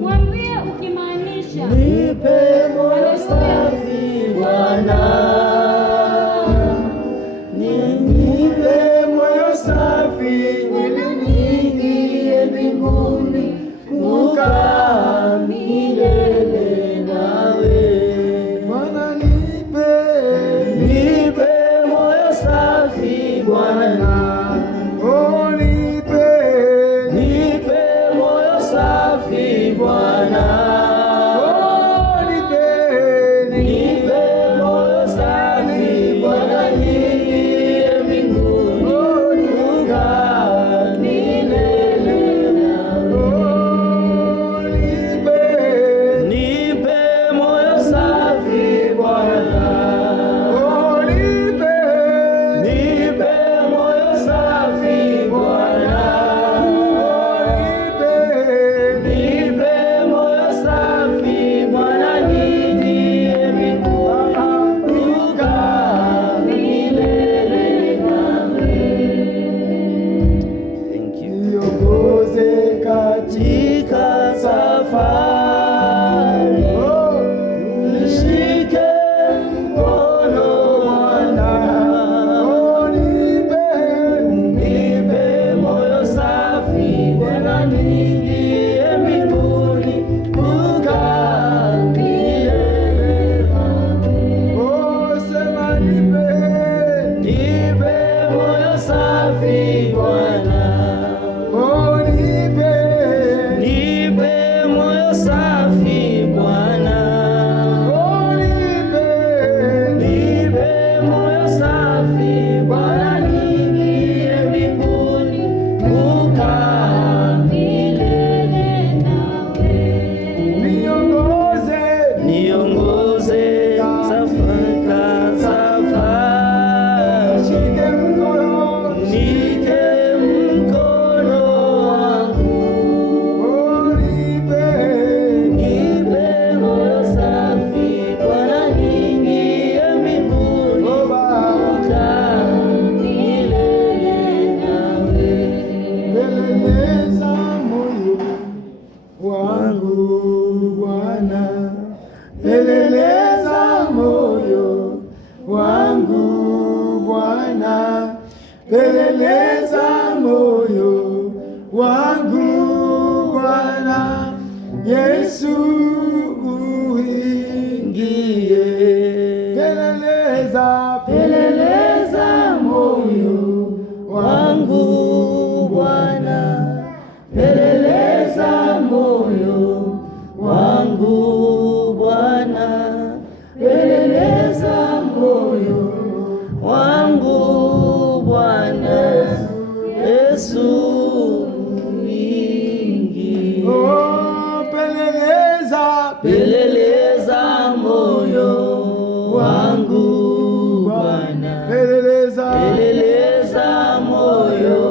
Mwambie ukimaanisha. Nipe moyo safi Bwana, nipe moyo safi ili niingie mbinguni kukaa milele nawe. Bwana nipe moyo safi Bwana, oh nipe moyo safi Bwana. Katika safari, nishike mkono Bwana, nipe moyo safi Bwana, niingie mbinguni kukaa milele nawe. Oh, sema nipe moyo safi Bwana. Peleleza moyo wangu Bwana, peleleza moyo wangu Bwana, Yesu uingie. Peleleza moyo wangu Bwana, peleleza moyo wangu Bwana, peleleza moyo wangu Bwana, Yesu ingi. Oh, peleleza moyo wangu Bwana, peleleza moyo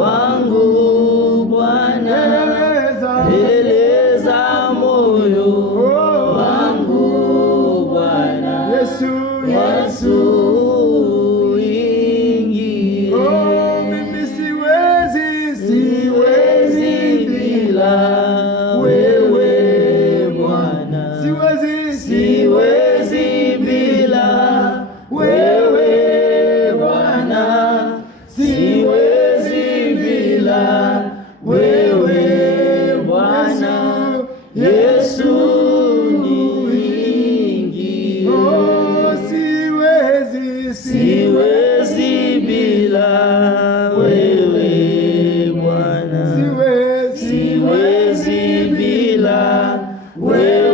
wangu Bwana, peleleza moyo wangu Bwana, Yesu ingi. Oh, mimi siwezi bila wewe Bwana, siwezi bila wewe Bwana, siwezi bila wewe Bwana, Yesu niingie. Oh, siwezi bila wewe Bwana, siwezi bila wewe